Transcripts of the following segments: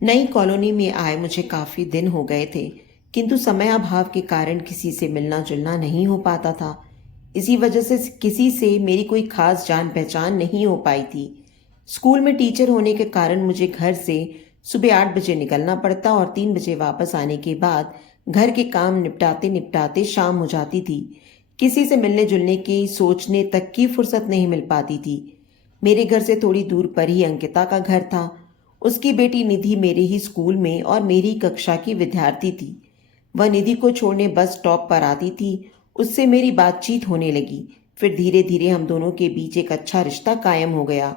नई कॉलोनी में आए मुझे काफी दिन हो गए थे, किंतु समयाभाव के कारण किसी से मिलना जुलना नहीं हो पाता था। इसी वजह से किसी से मेरी कोई खास जान पहचान नहीं हो पाई थी। स्कूल में टीचर होने के कारण मुझे घर से सुबह 8 बजे निकलना पड़ता और 3 बजे वापस आने के बाद घर के काम निपटाते निपटाते शाम हो जाती थी। किसी से मिलने जुलने की सोचने तक की फुर्सत नहीं मिल पाती थी। मेरे घर से थोड़ी दूर पर ही अंकिता का घर था। उसकी बेटी निधि मेरे ही स्कूल में और मेरी कक्षा की विद्यार्थी थी। वह निधि को छोड़ने बस स्टॉप पर आती थी। उससे मेरी बातचीत होने लगी। फिर धीरे धीरे हम दोनों के बीच एक अच्छा रिश्ता कायम हो गया।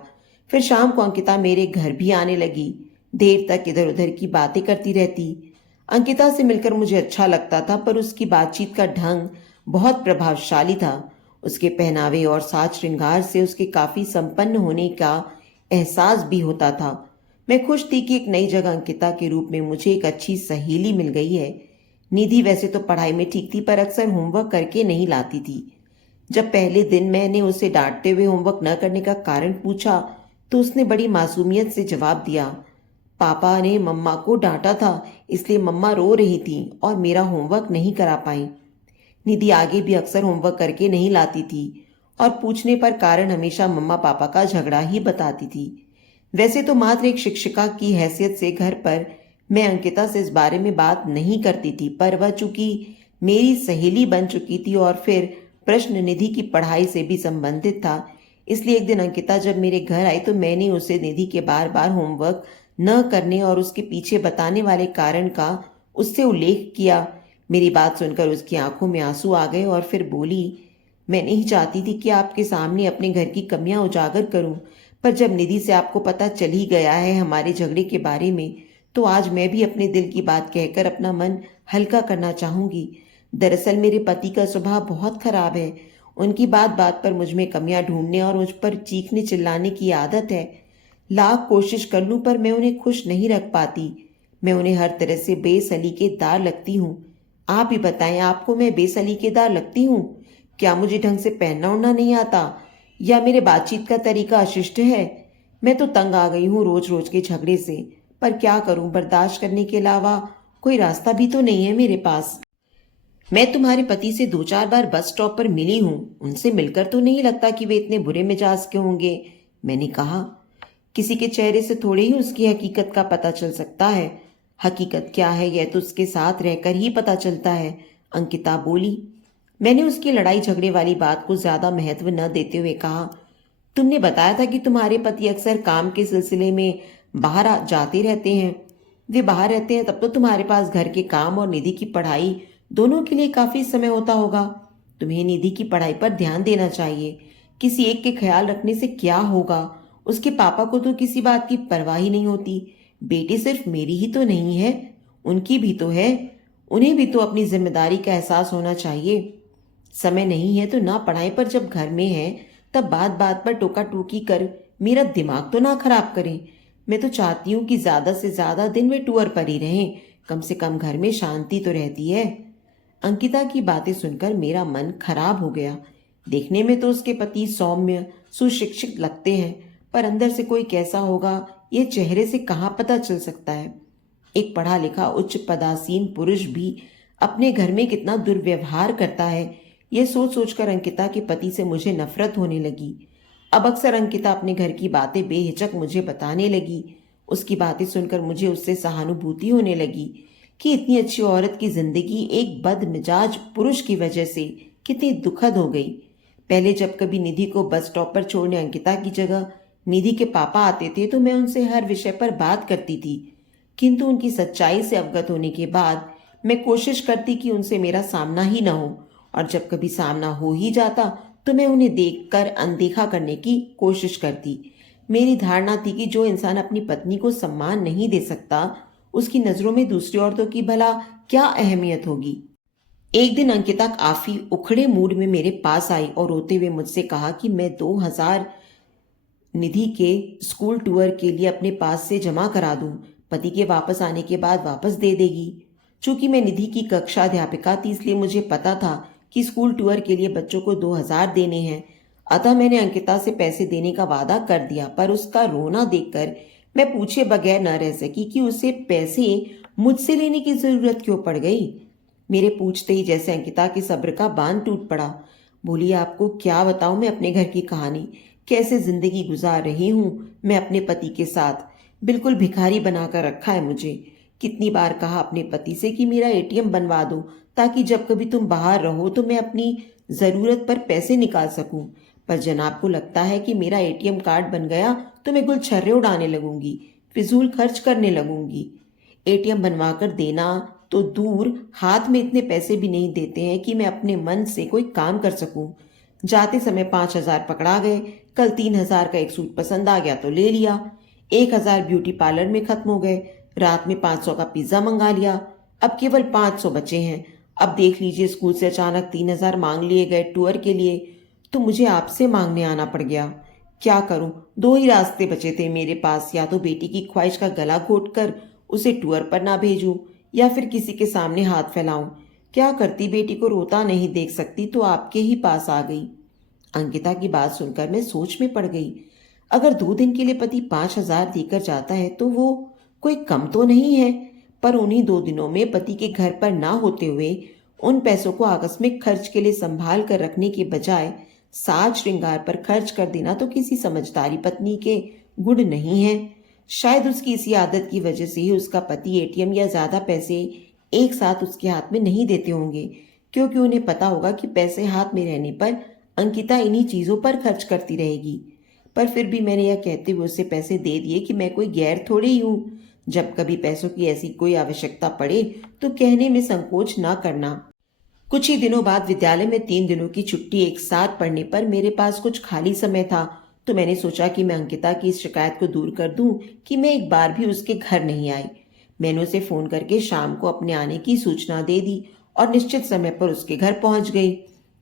फिर शाम को अंकिता मेरे घर भी आने लगी। देर तक इधर उधर की बातें करती रहती। अंकिता से मिलकर मुझे अच्छा लगता था, पर उसकी बातचीत का ढंग बहुत प्रभावशाली था। उसके पहनावे और साज श्रृंगार से उसके काफी संपन्न होने का एहसास भी होता था। मैं खुश थी कि एक नई जगह अंकिता के रूप में मुझे एक अच्छी सहेली मिल गई है। निधि वैसे तो पढ़ाई में ठीक थी, पर अक्सर होमवर्क करके नहीं लाती थी। जब पहले दिन मैंने उसे डांटते हुए होमवर्क न करने का कारण पूछा, तो उसने बड़ी मासूमियत से जवाब दिया, पापा ने मम्मा को डांटा था, इसलिए मम्मा रो रही थी और मेरा होमवर्क नहीं करा पाई। निधि आगे भी अक्सर होमवर्क करके नहीं लाती थी और पूछने पर कारण हमेशा मम्मा पापा का झगड़ा ही बताती थी। वैसे तो मात्र एक शिक्षिका की हैसियत से घर पर मैं अंकिता से इस बारे में बात नहीं करती थी, पर वह चूंकि मेरी सहेली बन चुकी थी और फिर प्रश्न निधि की पढ़ाई से भी संबंधित था, इसलिए एक दिन अंकिता जब मेरे घर आई तो मैंने उसे निधि के बार बार होमवर्क न करने और उसके पीछे बताने वाले कारण का उससे उल्लेख किया। मेरी बात सुनकर उसकी आंखों में आंसू आ गए और फिर बोली, मैं नहीं चाहती थी कि आपके सामने अपने घर की कमियां उजागर करूं, पर जब निधि से आपको पता चल ही गया है हमारे झगड़े के बारे में, तो आज मैं भी अपने दिल की बात कहकर अपना मन हल्का करना चाहूंगी। दरअसल मेरे पति का स्वभाव बहुत खराब है। उनकी बात बात पर मुझ में कमियां ढूंढने और मुझ पर चीखने चिल्लाने की आदत है। लाख कोशिश कर लूं पर मैं उन्हें खुश नहीं रख पाती। मैं उन्हें हर तरह से बेसलीकेदार लगती हूँ। आप ही बताएं, आपको मैं बेसलीकेदार लगती हूँ? क्या मुझे ढंग से पहनना ओढ़ना नहीं आता, या मेरे बातचीत का तरीका अशिष्ट है? मैं तो तंग आ गई हूँ रोज रोज के झगड़े से, पर क्या करूं, बर्दाश्त करने के अलावा कोई रास्ता भी तो नहीं है मेरे पास। मैं तुम्हारे पति से 2-4 बार बस स्टॉप पर मिली हूं, उनसे मिलकर तो नहीं लगता कि वे इतने बुरे मिजाज के होंगे, मैंने कहा। किसी के चेहरे से थोड़े ही उसकी हकीकत का पता चल सकता है। हकीकत क्या है यह तो उसके साथ रहकर ही पता चलता है, अंकिता बोली। मैंने उसकी लड़ाई झगड़े वाली बात को ज्यादा महत्व न देते हुए कहा, तुमने बताया था कि तुम्हारे पति अक्सर काम के सिलसिले में बाहर जाते रहते हैं। वे बाहर रहते हैं तब तो तुम्हारे पास घर के काम और निधि की पढ़ाई दोनों के लिए काफी समय होता होगा। तुम्हें निधि की पढ़ाई पर ध्यान देना चाहिए। किसी एक के ख्याल रखने से क्या होगा? उसके पापा को तो किसी बात की परवाह ही नहीं होती। बेटी सिर्फ मेरी ही तो नहीं है, उनकी भी तो है। उन्हें भी तो अपनी जिम्मेदारी का एहसास होना चाहिए। समय नहीं है तो ना पढ़ाई पर, जब घर में है तब बात बात पर टोका टोकी कर मेरा दिमाग तो ना खराब करें। मैं तो चाहती हूँ कि ज्यादा से ज्यादा दिन वे टूर पर ही रहें, कम से कम घर में शांति तो रहती है। अंकिता की बातें सुनकर मेरा मन खराब हो गया। देखने में तो उसके पति सौम्य सुशिक्षित लगते हैं, पर अंदर से कोई कैसा होगा ये चेहरे से कहाँ पता चल सकता है। एक पढ़ा लिखा उच्च पदासीन पुरुष भी अपने घर में कितना दुर्व्यवहार करता है, यह सोच सोचकर अंकिता के पति से मुझे नफरत होने लगी। अब अक्सर अंकिता अपने घर की बातें बेहिचक मुझे बताने लगी। उसकी बातें सुनकर मुझे उससे सहानुभूति होने लगी कि इतनी अच्छी औरत की जिंदगी एक बदमिजाज पुरुष की वजह से कितनी दुखद हो गई। पहले जब कभी निधि को बस स्टॉप पर छोड़ने अंकिता की जगह निधि के पापा आते थे तो मैं उनसे हर विषय पर बात करती थी, किंतु उनकी सच्चाई से अवगत होने के बाद मैं कोशिश करती कि उनसे मेरा सामना ही न हो, और जब कभी सामना हो ही जाता तो मैं उन्हें देखकर अनदेखा करने की कोशिश करती। मेरी धारणा थी कि जो इंसान अपनी पत्नी को सम्मान नहीं दे सकता, उसकी नजरों में दूसरी औरतों की भला क्या अहमियत होगी। एक दिन अंकिता काफी उखड़े मूड में मेरे पास आई और रोते हुए मुझसे कहा कि मैं 2000 निधि के स्कूल टूर के लिए अपने पास से जमा करा दूं, पति के वापस आने के बाद वापस दे देगी। चूंकि मैं निधि की कक्षा अध्यापिका थी, इसलिए मुझे पता था कि स्कूल टूर के लिए बच्चों को 2000 देने हैं। अतः मैंने अंकिता से पैसे देने का वादा कर दिया, पर उसका रोना देखकर मैं पूछे बगैर न रह सकी कि उसे पैसे मुझसे लेने की जरूरत क्यों पड़ गई। मेरे पूछते ही जैसे अंकिता के सब्र का बांध टूट पड़ा। बोली, आपको क्या बताऊं मैं अपने घर की कहानी, कैसे जिंदगी गुजार रही हूं मैं अपने पति के साथ। बिल्कुल भिखारी बनाकर रखा है मुझे। कितनी बार कहा अपने पति से कि मेरा एटीएम बनवा दो, ताकि जब कभी तुम बाहर रहो तो मैं अपनी जरूरत पर पैसे निकाल सकूं। पर जनाब को लगता है कि मेरा एटीएम कार्ड बन गया तो मैं गुलछर्रे उड़ाने लगूंगी, फिजूल खर्च करने लगूंगी। एटीएम बनवा कर देना तो दूर, हाथ में इतने पैसे भी नहीं देते हैं कि मैं अपने मन से कोई काम कर सकूं। जाते समय 5,000 पकड़ा गए। कल 3,000 का एक सूट पसंद आ गया तो ले लिया। 1,000 ब्यूटी पार्लर में खत्म हो गए। रात में 500 का पिज्जा मंगा लिया। अब केवल 500 बचे हैं। अब देख लीजिए, स्कूल से अचानक 3,000 मांग लिए गए टूर के लिए, तो मुझे आपसे मांगने आना पड़ गया। क्या करूं, दो ही रास्ते बचे थे मेरे पास, या तो बेटी की ख्वाहिश का गला घोट कर उसे टूर पर ना भेजूं, या फिर किसी के सामने हाथ फैलाऊं। क्या करती, बेटी को रोता नहीं देख सकती तो आपके ही पास आ गई। अंकिता की बात सुनकर मैं सोच में पड़ गई। अगर 2 दिन के लिए पति 5,000 देकर जाता है तो वो कोई कम तो नहीं है। पर उन्हीं 2 दिनों में पति के घर पर ना होते हुए उन पैसों को आकस्मिक खर्च के लिए संभाल कर रखने के बजाय साज श्रृंगार पर खर्च कर देना तो किसी समझदारी पत्नी के गुण नहीं है। शायद उसकी इसी आदत की वजह से ही उसका पति एटीएम या ज्यादा पैसे एक साथ उसके हाथ में नहीं देते होंगे, क्योंकि उन्हें पता होगा कि पैसे हाथ में रहने पर अंकिता इन्हीं चीजों पर खर्च करती रहेगी। पर फिर भी मैंने यह कहते हुए उसे पैसे दे दिए कि मैं कोई गैर थोड़ी ही हूं। जब कभी पैसों की ऐसी कोई आवश्यकता पड़े तो कहने में संकोच ना करना। कुछ ही दिनों बाद विद्यालय में 3 दिनों की छुट्टी एक साथ पड़ने पर मेरे पास कुछ खाली समय था, तो मैंने सोचा कि मैं अंकिता की इस शिकायत को दूर कर दूं कि मैं एक बार भी उसके घर नहीं आई। मैंने उसे फोन करके शाम को अपने आने की सूचना दे दी और निश्चित समय पर उसके घर पहुंच गई।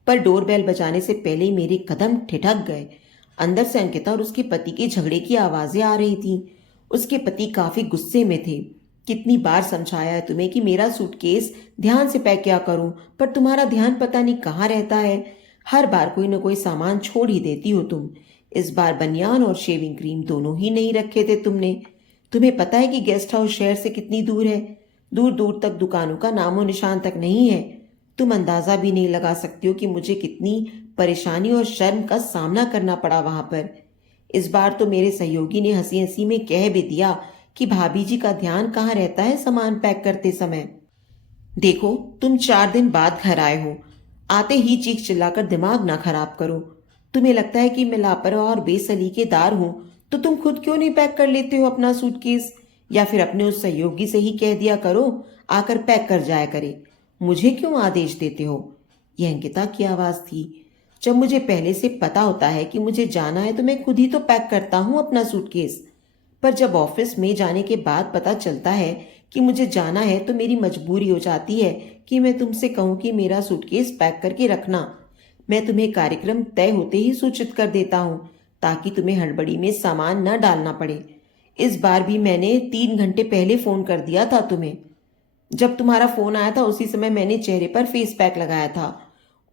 पर डोरबेल बजाने से पहले ही मेरे कदम ठिठक गए। अंदर से अंकिता और उसके पति के झगड़े की आवाजें आ रही थीं। उसके पति काफी गुस्से में थे। कितनी बार समझाया है तुम्हें कि मेरा सूटकेस ध्यान से पैक किया करूं, पर तुम्हारा ध्यान पता नहीं कहाँ रहता है। हर बार कोई न कोई सामान छोड़ ही देती हो तुम। इस बार बनियान और शेविंग क्रीम दोनों ही नहीं रखे थे तुमने। तुम्हें पता है कि गेस्ट हाउस शहर से कितनी दूर है। दूर दूर तक दुकानों का नामो निशान तक नहीं है। तुम अंदाजा भी नहीं लगा सकती हो कि मुझे कितनी परेशानी और शर्म का सामना करना पड़ा वहां पर। इस बार तो मेरे सहयोगी ने हंसी हंसी में कह भी दिया कि भाभी जी का ध्यान कहाँ रहता है सामान पैक करते समय। देखो, तुम 4 दिन बाद घर आए हो, आते ही चीख चिल्लाकर दिमाग ना खराब करो। तुम्हें लगता है कि मैं लापरवाह और बेसलीकेदार हूं, तो तुम खुद क्यों नहीं पैक कर लेते हो अपना सूटकेस, या फिर अपने उस सहयोगी से ही कह दिया करो आकर पैक कर जाया करे। मुझे क्यों आदेश देते हो। यह अंकिता की आवाज थी। जब मुझे पहले से पता होता है कि मुझे जाना है तो मैं खुद ही तो पैक करता हूं अपना सूटकेस। पर जब ऑफिस में जाने के बाद पता चलता है कि मुझे जाना है तो मेरी मजबूरी हो जाती है कि मैं तुमसे कहूं कि मेरा सूटकेस पैक करके रखना। मैं तुम्हें कार्यक्रम तय होते ही सूचित कर देता हूं, ताकि तुम्हें हड़बड़ी में सामान न डालना पड़े। इस बार भी मैंने 3 घंटे पहले फोन कर दिया था तुम्हें। जब तुम्हारा फोन आया था उसी समय मैंने चेहरे पर फेस पैक लगाया था।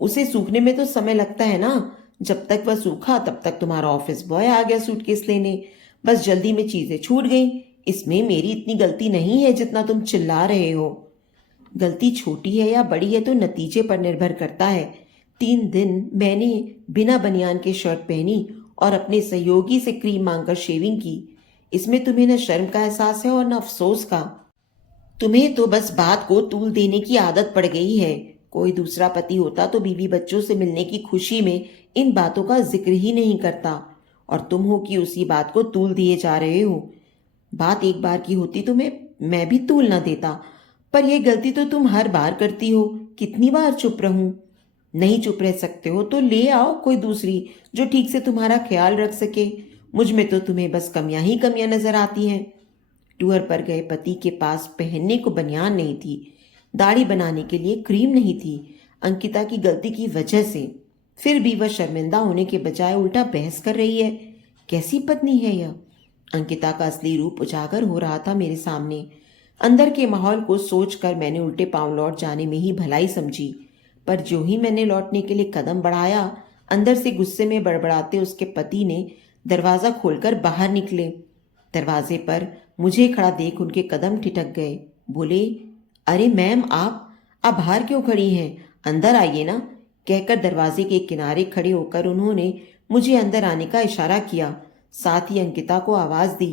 उसे सूखने में तो समय लगता है ना। जब तक वह सूखा तब तक तुम्हारा ऑफिस बॉय आ गया सूटकेस लेने। बस जल्दी में चीजें छूट गईं। इसमें मेरी इतनी गलती नहीं है जितना तुम चिल्ला रहे हो। गलती छोटी है या बड़ी है तो नतीजे पर निर्भर करता है। 3 दिन मैंने बिना बनियान के शर्ट पहनी और अपने सहयोगी से क्रीम मांगकर शेविंग की। इसमें तुम्हें न शर्म का एहसास है और न अफसोस का। तुम्हें तो बस बात को तूल देने की आदत पड़ गई है। कोई दूसरा पति होता तो बीवी बच्चों से मिलने की खुशी में इन बातों का जिक्र ही नहीं करता, और तुम हो कि उसी बात को तूल दिए जा रहे हो। बात एक बार की होती तो मैं भी तूल ना देता, पर यह गलती तो तुम हर बार करती हो। कितनी बार चुप रहूं। नहीं चुप रह सकते हो तो ले आओ कोई दूसरी जो ठीक से तुम्हारा ख्याल रख सके। मुझ में तो तुम्हें बस कमियां ही कमियां नजर आती हैं। टूर पर गए पति के पास पहनने को बनियान नहीं थी, दाढ़ी बनाने के लिए क्रीम नहीं थी, अंकिता की गलती की वजह से। फिर भी वह शर्मिंदा होने के बजाय उल्टा बहस कर रही है। कैसी पत्नी है यह। अंकिता का असली रूप उजागर हो रहा था मेरे सामने। अंदर के माहौल को सोचकर मैंने उल्टे पांव लौट जाने में ही भलाई समझी। पर जो ही मैंने लौटने के लिए कदम बढ़ाया, अंदर से गुस्से में बड़बड़ाते उसके पति ने दरवाजा खोलकर बाहर निकले। दरवाजे पर मुझे खड़ा देख उनके कदम ठिठक गए। बोले, अरे मैम, आप बाहर क्यों खड़ी हैं? अंदर आइए ना। कहकर दरवाजे के किनारे खड़े होकर उन्होंने मुझे अंदर आने का इशारा किया। साथ ही अंकिता को आवाज दी,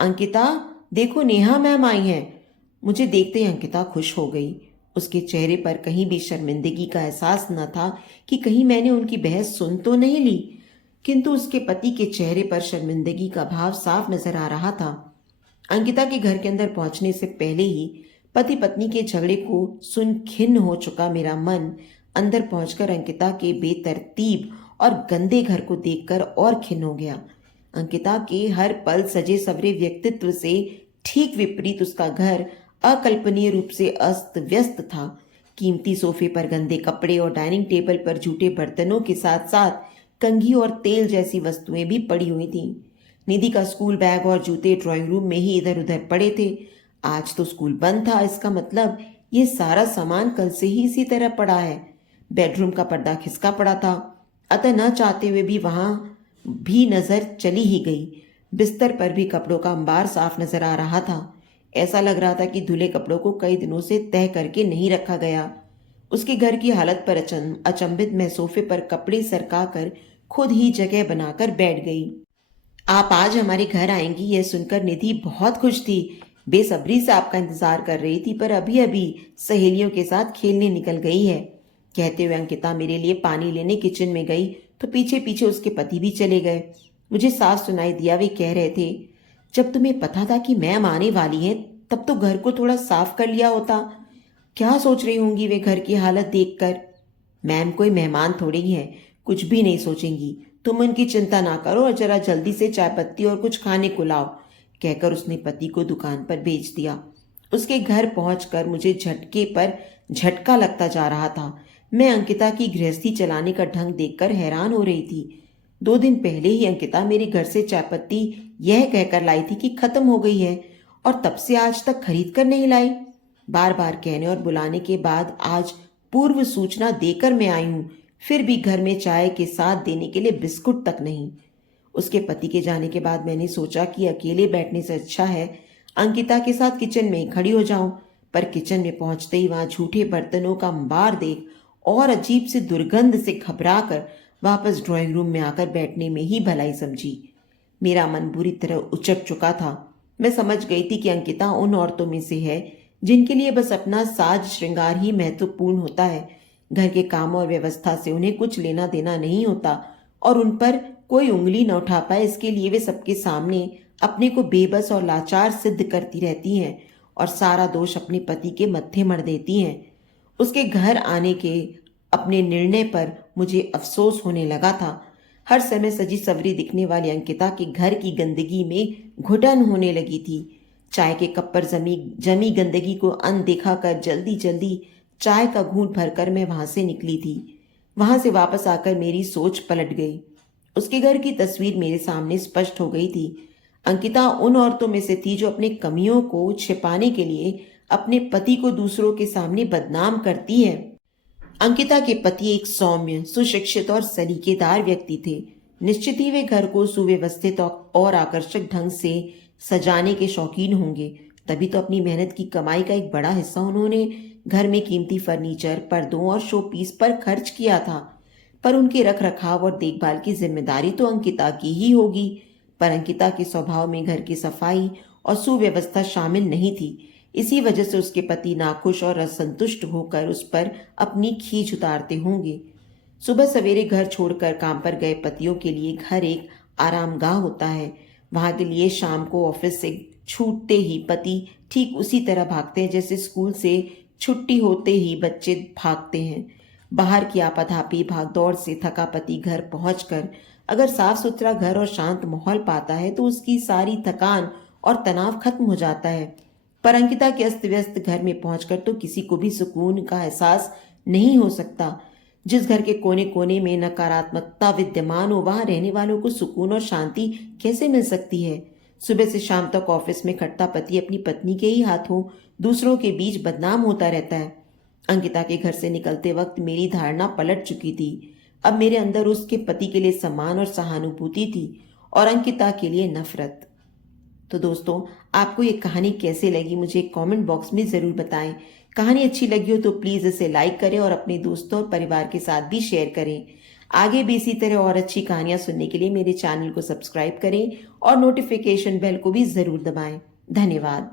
अंकिता, देखो नेहा मैम आई हैं। मुझे देखते ही अंकिता खुश हो गई। उसके चेहरे पर कहीं भी शर्मिंदगी का एहसास न था कि कहीं मैंने उनकी बहस सुन तो नहीं ली, किंतु उसके पति के चेहरे पर शर्मिंदगी का भाव साफ नजर आ रहा था। अंकिता के घर के अंदर पहुंचने से पहले ही पति पत्नी के झगड़े को सुन खिन्न हो चुका मेरा मन अंदर पहुंचकर अंकिता के बेतरतीब और गंदे घर को देखकर और खिन्न हो गया। अंकिता के हर पल सजे सवरे व्यक्तित्व से ठीक विपरीत उसका घर अकल्पनीय रूप से अस्त व्यस्त था। कीमती सोफे पर गंदे कपड़े और डाइनिंग टेबल पर जूठे बर्तनों के साथ साथ कंघी और तेल जैसी वस्तुएं भी पड़ी हुई थीं। निधि का स्कूल बैग और जूते ड्राइंग रूम में ही इधर उधर पड़े थे। आज तो स्कूल बंद था, इसका मतलब ये सारा सामान कल से ही इसी तरह पड़ा है। बेडरूम का पर्दा खिसका पड़ा था, अतः न चाहते हुए भी वहां भी नजर चली ही गई। बिस्तर पर भी कपड़ों का अंबार साफ नजर आ रहा था। ऐसा लग रहा था कि धुले कपड़ों को कई दिनों से तह करके नहीं रखा गया। उसके घर की हालत पर अचंभित मैं सोफे पर कपड़े सरका कर खुद ही जगह बनाकर बैठ गई। आप आज हमारे घर आएंगी यह सुनकर निधि बहुत खुश थी। बेसब्री से आपका इंतजार कर रही थी, पर अभी अभी सहेलियों के साथ खेलने निकल गई है। कहते हुए अंकिता मेरे लिए पानी लेने किचन में गई तो पीछे पीछे उसके पति भी चले गए। मुझे साफ सुनाई दिया वे कह रहे थे, जब तुम्हें पता था कि मैम आने वाली हैं तब तो घर को थोड़ा साफ कर लिया होता। क्या सोच रही होंगी वे घर की हालत देखकर? मैम कोई मेहमान थोड़ी ही है, कुछ भी नहीं सोचेंगी। तुम उनकी चिंता ना करो और जरा जल्दी से चाय पत्ती और कुछ खाने को लाओ, कहकर उसने पति को दुकान पर भेज दिया। उसके घर पहुंचकर मुझे झटके पर झटका लगता जा रहा था। मैं अंकिता की गृहस्थी चलाने का ढंग देखकर हैरान हो रही थी। 2 दिन पहले ही अंकिता मेरे घर से चाय पत्ती यह कहकर लाई थी कि खत्म हो गई है, और तब से आज तक खरीद कर नहीं लाई। बार बार कहने और बुलाने के बाद आज पूर्व सूचना देकर मैं आई हूं, फिर भी घर में चाय के साथ देने के लिए बिस्कुट तक नहीं। उसके पति के जाने के बाद मैंने सोचा कि अकेले बैठने से अच्छा है अंकिता के साथ किचन में खड़ी हो जाऊं, पर किचन में पहुंचते ही वहां झूठे बर्तनों का अंबार देख और अजीब सी दुर्गंध से घबरा कर वापस ड्राइंग रूम में आकर बैठने में ही भलाई समझी। मेरा मन बुरी तरह उचट चुका था। मैं समझ गई थी कि अंकिता उन औरतों में से है जिनके लिए बस अपना साज श्रृंगार ही महत्वपूर्ण होता है। घर के काम और व्यवस्था से उन्हें कुछ लेना देना नहीं होता और उन पर कोई उंगली न उठा पाए, इसके लिए वे सबके सामने अपने को बेबस और लाचार सिद्ध करती रहती हैं और सारा दोष अपने पति के मत्थे मढ़ देती हैं। उसके घर आने के अपने निर्णय पर मुझे अफसोस होने लगा था। हर समय सजी सवरी दिखने वाली अंकिता के घर की गंदगी में घुटन होने लगी थी। चाय के कप पर जमी गंदगी को अनदेखा कर जल्दी जल्दी चाय का घूंट भरकर मैं वहां से निकली थी। वहां से वापस आकर मेरी सोच पलट गई। उसके घर की तस्वीर मेरे सामने स्पष्ट हो गई थी। अंकिता उन औरतों में से थी जो अपने कमियों को छिपाने के लिए अपने पति को दूसरों के सामने बदनाम करती है। अंकिता के पति एक सौम्य, सुशिक्षित और सलीकेदार व्यक्ति थे। निश्चित ही वे घर को सुव्यवस्थित और आकर्षक ढंग से सजाने के शौकीन होंगे, तभी तो अपनी मेहनत की कमाई का एक बड़ा हिस्सा उन्होंने घर में कीमती फर्नीचर, पर्दों और शो पीस पर खर्च किया था। पर उनके रख रखाव और देखभाल की जिम्मेदारी तो अंकिता की ही होगी। पर अंकिता के स्वभाव में घर की सफाई और सुव्यवस्था शामिल नहीं थी। इसी वजह से उसके पति नाखुश और असंतुष्ट होकर उस पर अपनी खींच उतारते होंगे। सुबह सवेरे घर छोड़कर काम पर गए पतियों के लिए घर एक आरामगाह होता है। वहां के लिए शाम को ऑफिस से छूटते ही पति ठीक उसी तरह भागते हैं जैसे स्कूल से छुट्टी होते ही बच्चे भागते हैं। बाहर की आपाधापी भागदौड़ से थका पति घर पहुंचकर अगर साफ सुथरा घर और शांत माहौल पाता है तो उसकी सारी थकान और तनाव खत्म हो जाता है। पर अंकिता के अस्त व्यस्त घर में पहुंचकर तो किसी को भी सुकून का एहसास नहीं हो सकता। जिस घर के कोने कोने में नकारात्मकता विद्यमान हो वहां रहने वालों को सुकून और शांति कैसे मिल सकती है? सुबह से शाम तक ऑफिस में खटता पति अपनी पत्नी के ही हाथों दूसरों के बीच बदनाम होता रहता है। अंकिता के घर से निकलते वक्त मेरी धारणा पलट चुकी थी। अब मेरे अंदर उसके पति के लिए सम्मान और सहानुभूति थी और अंकिता के लिए नफरत। तो दोस्तों, आपको ये कहानी कैसे लगी मुझे कमेंट बॉक्स में ज़रूर बताएं। कहानी अच्छी लगी हो तो प्लीज़ इसे लाइक करें और अपने दोस्तों और परिवार के साथ भी शेयर करें। आगे भी इसी तरह और अच्छी कहानियाँ सुनने के लिए मेरे चैनल को सब्सक्राइब करें और नोटिफिकेशन बेल को भी ज़रूर दबाएं। धन्यवाद।